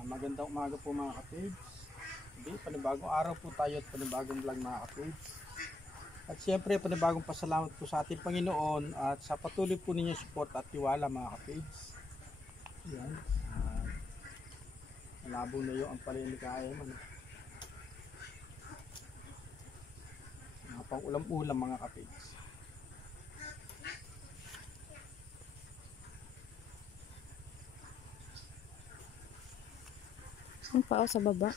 Magandang umaga po mga kapage. Hindi, panibagong araw po tayo at panibagong vlog mga kapage. At siyempre panibagong pasalamat po sa ating Panginoon at sa patuloy po ninyo support at tiwala mga kapage. Yan. Malabo na yung ang palilikaya mo. Mga pang ulam-ulam mga kapage. Ang pao sa baba.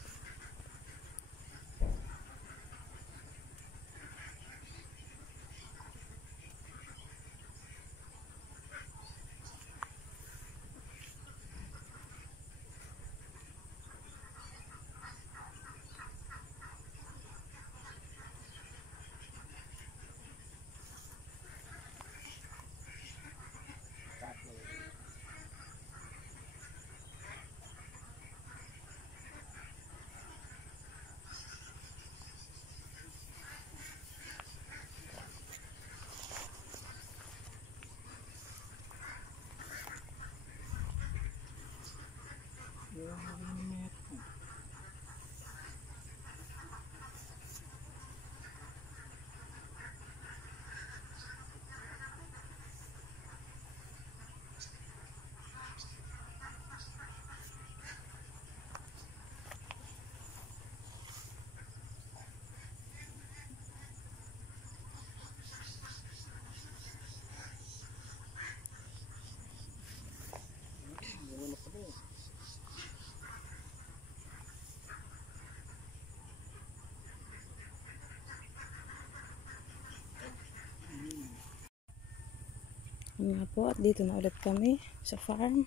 Yun nga po, at dito na ulit kami sa farm.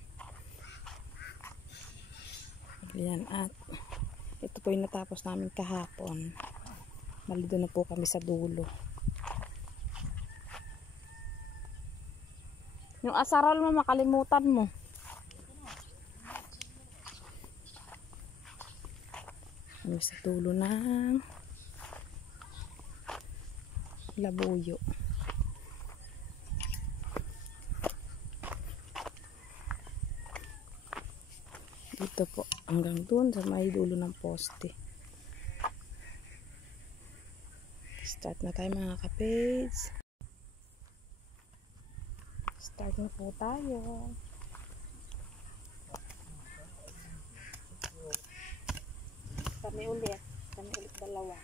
Ayan, at ito po yung natapos namin kahapon. Bali doon na po kami sa dulo. Yung asaral mo, makalimutan mo. Kami sa dulo ng labuyo. Dito po, hanggang doon sa may dulo ng poste. Start na tayo mga kapage. Start na po tayo. Kami ulit dalawa.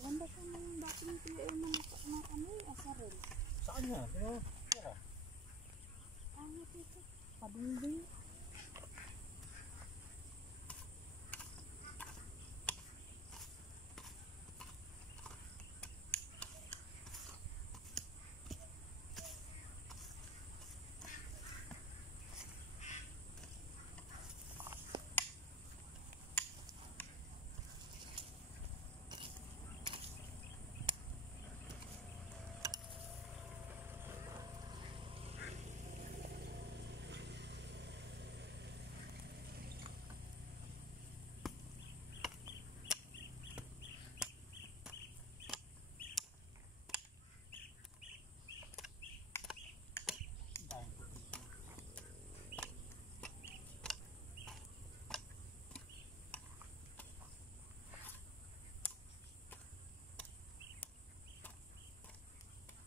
Maganda siya ng dating tiyo ng ano asarel. Saan nga? Ano dito? Padungding.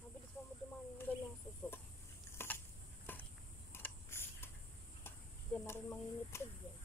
Mabilis mo dumaan yung ganyang suso. Diyan na rin mangingitig yan.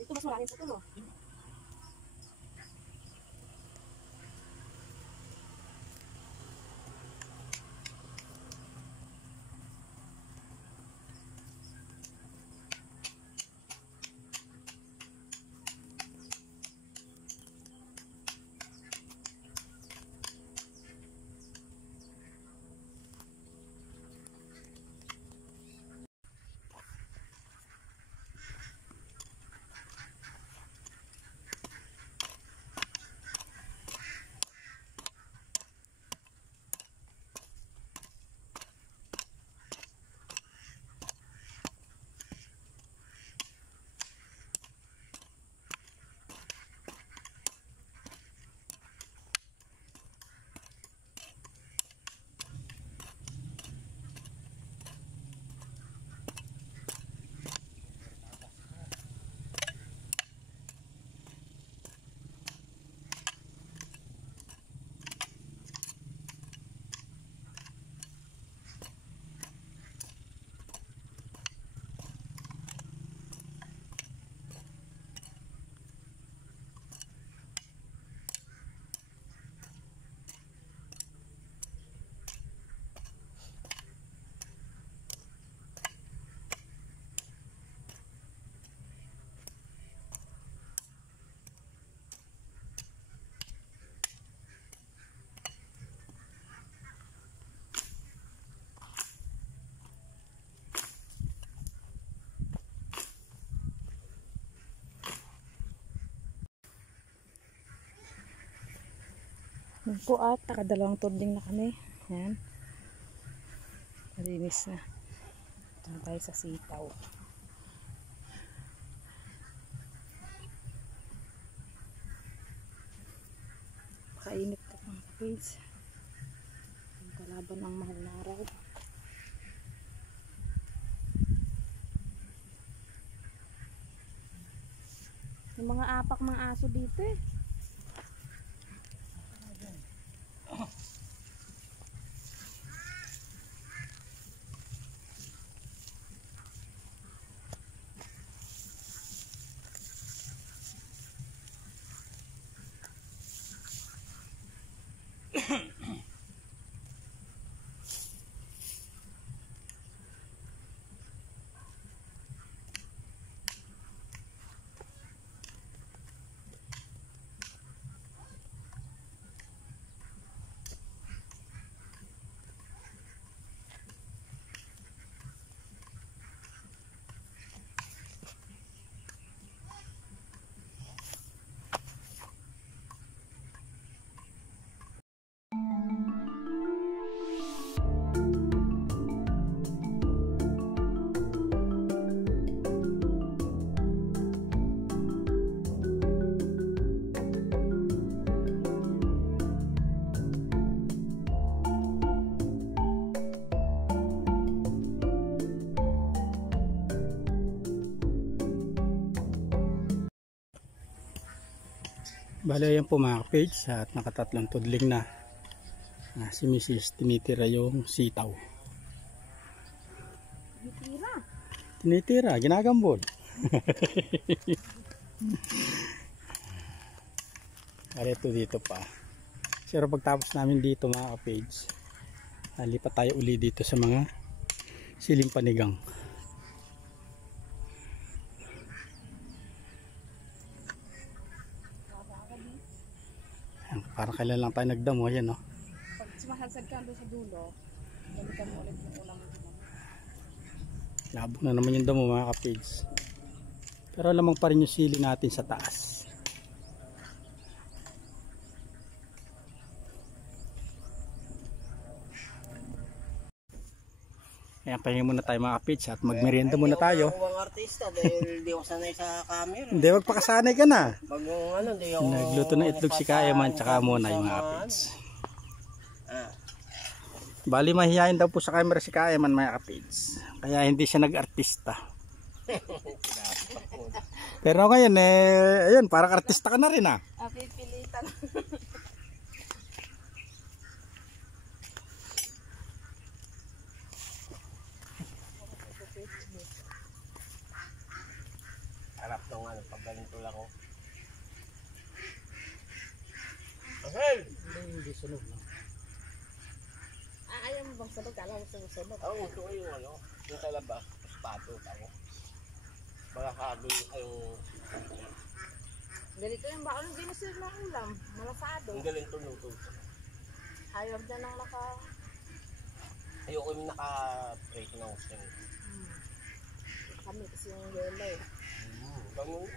Dito mas maraming puto, no? Yun po at nakadalawang tudling na kami. Yan. Malinis na. Ito na tayo sa sitaw. Kainit ka mga kapage. Ang kalaban ng mahal na araw. Yung mga apak ng aso dito eh. Bale, ayan po mga kapage at nakatatlong tudling na. Si Mrs. tinitira yung sitaw. Tinitira, ginagambol. Bale, ito dito pa. Pero pagtapos namin dito mga kapage, lipat tayo uli dito sa mga siling panigang. Parang kailan lang tayo nagdamo, ayan no. Pag sumahagsag ka doon sa dulo, gamitan mo ulit yung ulam mo dito. Labo na naman yung damo mga kapage. Pero lamang pa rin yung sili natin sa taas. Ayan, pahinga muna tayo mga kapage at magmerienda muna tayo. Hindi ako artista dahil di ako sanay sa camera. Hindi, magpakasanay ka na. Bagong ano, di ako... Nagluto ng itlog si Kayaman tsaka muna yung mga kapage. Bali, mahihayin daw po sa camera si Kayaman mga kapage. Kaya hindi siya nag-artista. Pero ngayon ayun, parang artista ka na rin ah. Pipilitan. Harap ng tama na pag ganito lang ako. Angel! Hindi sunog na. Ayaw mo bang sabag? Kala mo sumusunod. Oo, ito yung ano, yung sa labas, pato ako. Baka sabi yung Ganito yung baon, hindi mo sila ng ulam. Malasado. ang galing luto. Ayaw na nang naka... Ayoko yung naka-prate ng hosting. Kami kasi yung yelo eh. Ganun.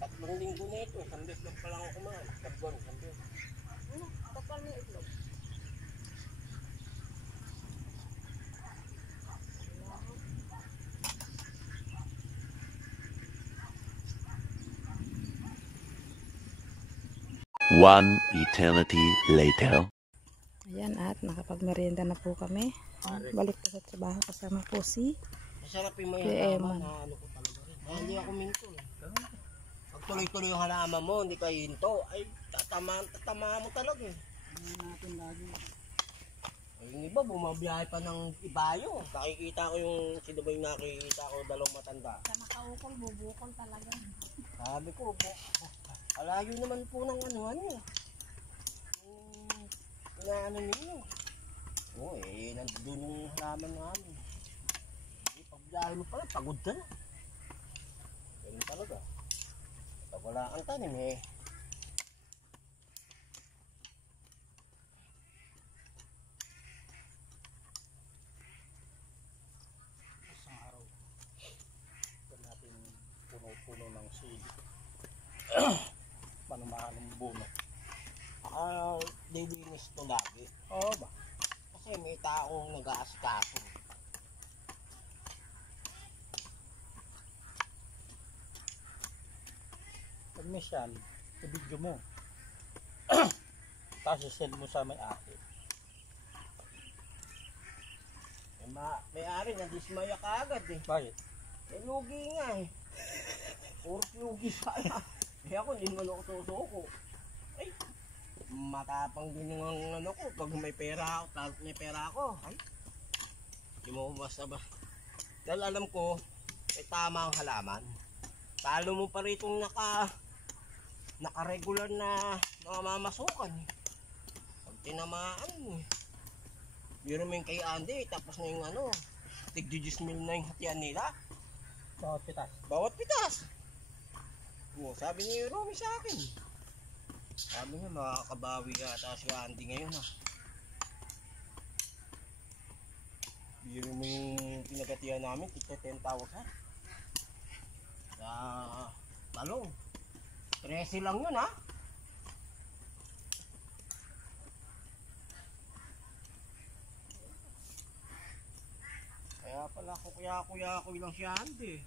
Tatlong linggo na ito, isang beses pa lang ako kumain. Tatlong, isang beses. Ano? Tapal mo yung itlog. One eternity later. Ayan at nakapagmerienda na po kami. Balik po sa trabaho kasama po si Masarap yung may Kaya halaman Eman. na ano ko talaga rin. Ay, hindi ako minto eh. Pag tuloy-tuloy yung halaman mo, hindi ka hinto, ay tatama mo talaga eh. Hindi natin lagi. Ay, yung iba, bumabiyahe pa ng ibayo. Nakikita ko yung, sino ba yung nakikita ko, dalawang matanda. sa nakaukol, bubukol talaga. Sabi ko, alayo naman po ng ano. Inaano ninyo. Oo nandun yung halaman namin. Pagbiyahe mo pala, pagod ka na. Ganun talaga. Pag wala kang tanim eh. Isang araw. Ito natin puno-puno ng sili. Panumahan ng buno. Dilinis to lagi. Oo ba? Kasi may taong nag-aaskaso. Pag may siyan, i-video mo. Tapos i-send mo sa may-ari. May-ari na dismaya ka agad eh. Bakit? Eh lugi nga eh. Puro lugi sana. Eh ako hindi naman ako susuko. Ay, matapang din yung ano ko. Pag may pera ako, tapos may pera ako. Ay, hindi mo basta ba. Dahil alam ko, may tama ang halaman. Talo mo pa rito naka-regular na mamamasukan. Pag tinamaan mo eh. Biro mo yung kay Andy, tapos na yung ano, tig-10 mil na yung hatian nila. Bawat pitas. Bawat pitas. Oo, sabi ni Romy sa akin. Sabi niya, makakabawi ka ata si Andy ngayon ha. Biro mo yung pinagatihan namin, tigta 10,000. Sa talong. 13 lang yun ha. Kaya pala kuya-kuya lang si Andy.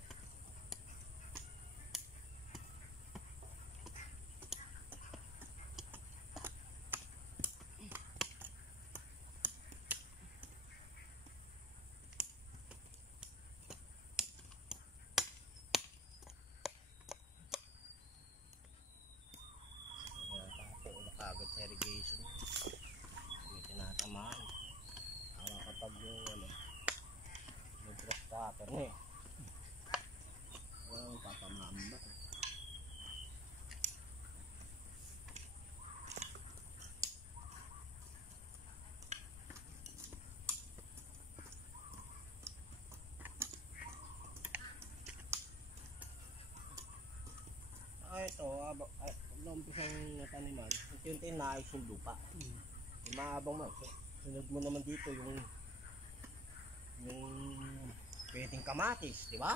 Agad sa irrigation may tinatamaan kapag yung ano may prostator na eh walang tatamaan ba ito umpisang nataniman, unti-unti naayos yung lupa. Yung mahabang man. Sunod mo naman dito yung pwedeng kamatis, di ba?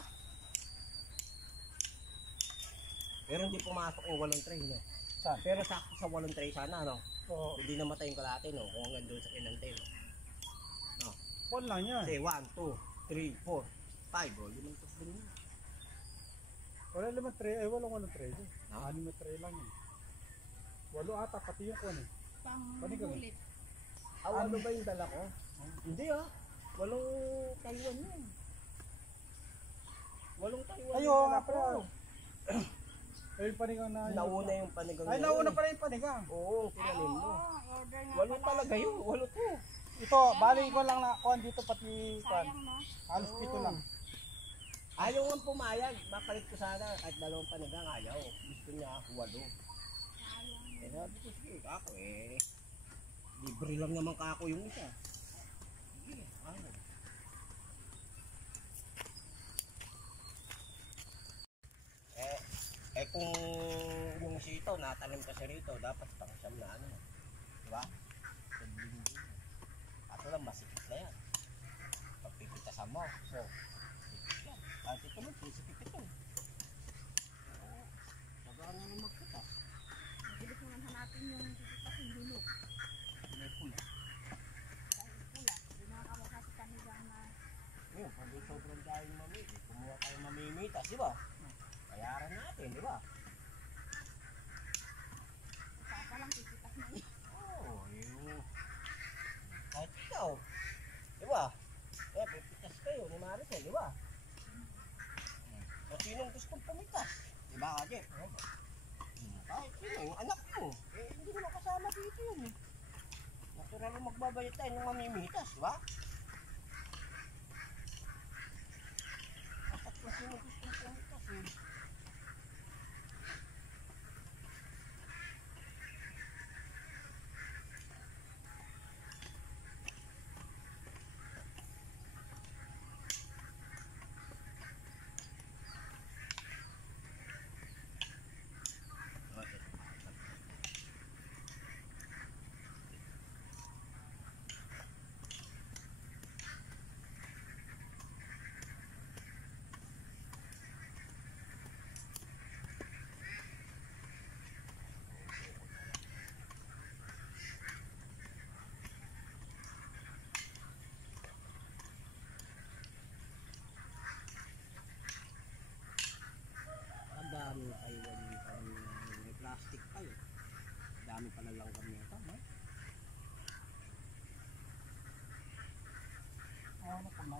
Pero hindi pumasok yung walong tray, no? Saan? Pero sakto sa walong tray sana, no? Oo. Hindi namatay yung kalate, no? Kung hanggang doon sa kinante, no? No? Phone lang yan. Kasi 1, 2, 3, 4, 5, oh, limang tas din yun. Wala naman tray, ay walang tray. No? 6 na tray lang yun. 8 ata, pati yung kuwan eh. Pang-bulit. Ano ba yung dala ko? Hindi ah. Walong Taiwan yun. Walong Taiwan Ayo, yung dala nga ko. pala. Ayun panigang na. Nauna yung panigang Ay, na nauna yun. pala yung panigang. Oo, tinanim mo. Order nga Walo pala. talaga yun. Walo to. Ito, bali ko lang na kuhan dito pati kuhan. Halos pito lang. Ayaw nga pumayag. Mapalit ko sana kahit 2 panigang ayaw. Gusto niya ako 8. Eh sabi ko, sige, ako libre lang naman kako yung isa. Sige, ayaw. Kung yung sitaw natanim kasi rito, dapat pangsam na ano. Diba? Ato lang masikip na yan. Pagpipitasan mo. So, sikip yan. Kahit ito mo, sikip ito. Tagaan nga nang magpitas. Bilis naman hanapin yung pipitas yung hinog. May pula. Dahil pula, hindi nakakawasa si kanigang na Yun, pag sobrang dahil mamimit, kumuha tayo mamimitas, di ba? Bayaran natin, di ba? saka lang pipitas na yun. Oo, yung... Kahit ikaw, di ba? Pipitas kayo ni Maricel, di ba? O sinong gustong pumitas? Di ba, Kaje? Kahit sino, yung anak mo. Hindi mo kasama dito yun eh. Natural yung magbabayad tayo ng mamimitas, di ba? At kung sino gustong pumitas eh. Ang dami kayo may plastic kayo. Dami pala lang kami ito, no? Ano pa na?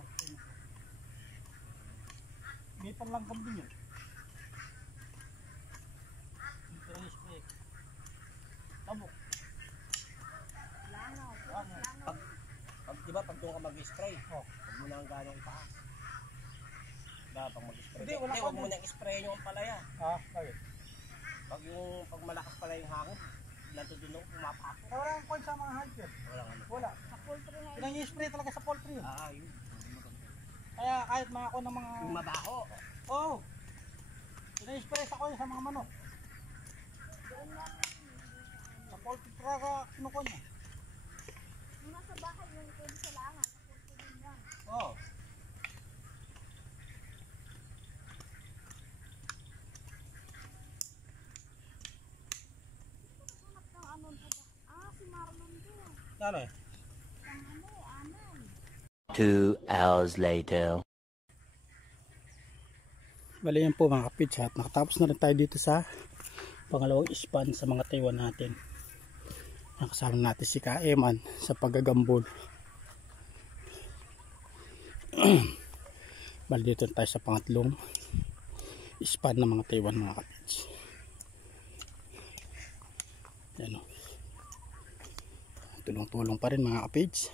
May panlanggam din yun. Ito lang spray. Tabok. Langaw. Langaw. Diba, pag doon ka mag-spray, huwag mo na ang ganong itaas. Diba, pag mag-spray. Hindi, wala huwag ka mo na i-spray yung palaya. Bakit? Pag malakas pala yung hangin, natutulong, pumapako. Wala kang coin sa mga hiker. Wala nga. Wala. Sa poultry na yun. Pinang-spray talaga sa poultry yun. Yun. Kaya kahit mga ako ng mga... Yung mabaho. Oo. Pinang-spray sa coin sa mga manok. Doon lang. Sa poultry talaga kinukuha niya. Yung nasa bahay yung pwede sa langaw. Sa poultry din yan. Oo. Hanap ng anon pa ba? Si Marlon doon. Ano eh? Ang anon. 2 hours later. Bali yan po mga kapits at nakatapos na rin tayo dito sa pangalawang span sa mga Taiwan natin. Nakasama natin si Kaeman sa paggagambol. Bali dito tayo sa pangatlong span ng mga Taiwan mga kapits. Yan o. Tulong-tulong pa rin mga kapits.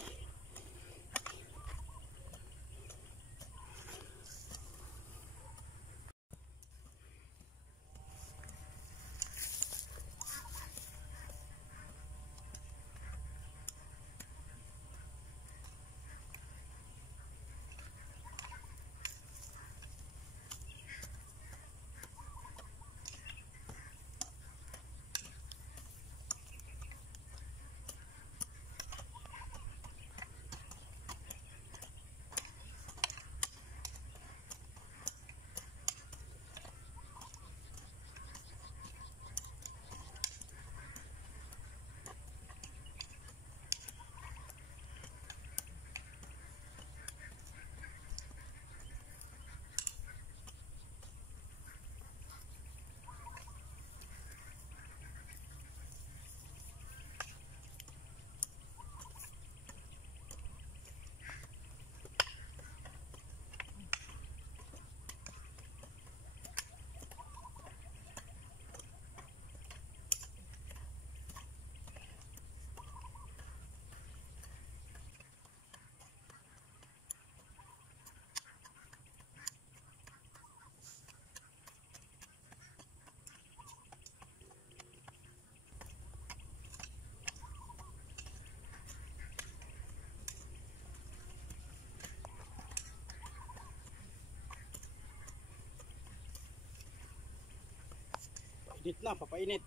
Init na, papainit.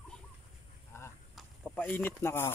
Ah. Papainit na ka.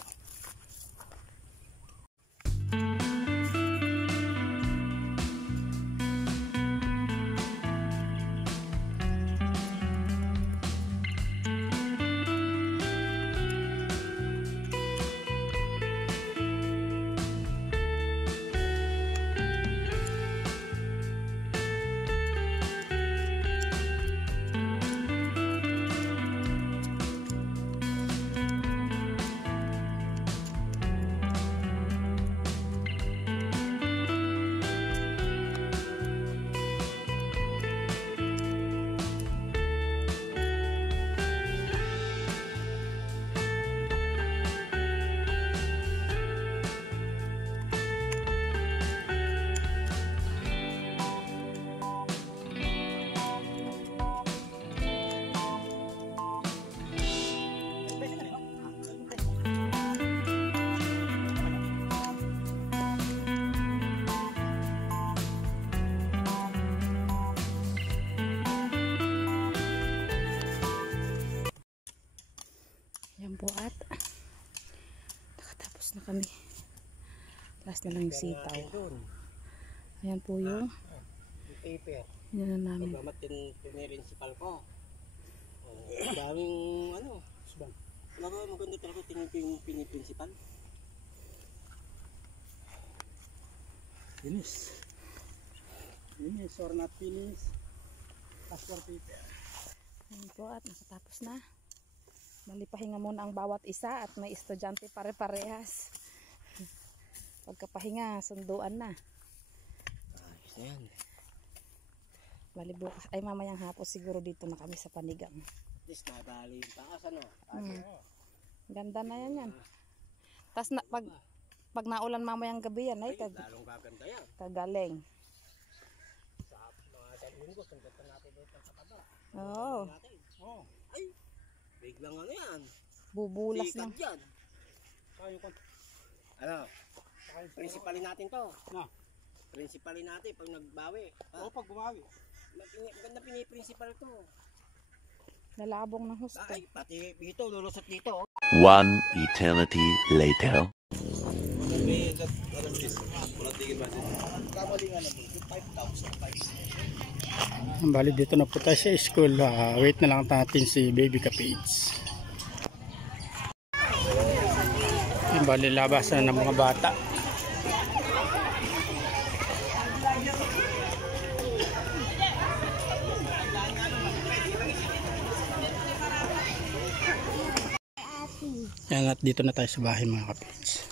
Yan po at nakatapos na kami. Last na lang yung sitaw. Doon. Ayan po yung Yung paper. yun na namin. Pagkamat pinirinsipal ko. Daming ano. Talaga maganda talaga tingin ko yung piniprinsipal. Finish. Finish or not finish. Passport paper. Ayan po at nakatapos na. Bali pahinga muna ang bawat isa at may estudyante pare-parehas. Pagkapahinga, sunduan na. Ayos na yan. Bali bukas, ay mamayang hapon siguro dito na kami sa Panigang. At least nadali yung taas ano. Ganda na yan. Tapos na, pag naulan mamayang gabi yan, ay Lalong gaganda yan. kagaling. Sa mga salungo, sundutan natin dito sa taba. Oo, Oh. Ay, biglang ano yan. bubulas Sikat na. yan. Ano? Prinsipalin natin to. Na. Prinsipalin natin pag nagbawi. Oo, pag bumawi. Maganda piniprinsipal to. Lalabong ng husto. Ay, pati dito, lulusot dito. One eternity later. Bali dito na po tayo sa school. Wait na lang natin si Baby Kapage. Bali labas na ng mga bata. Yan at dito na tayo sa bahay mga kapage.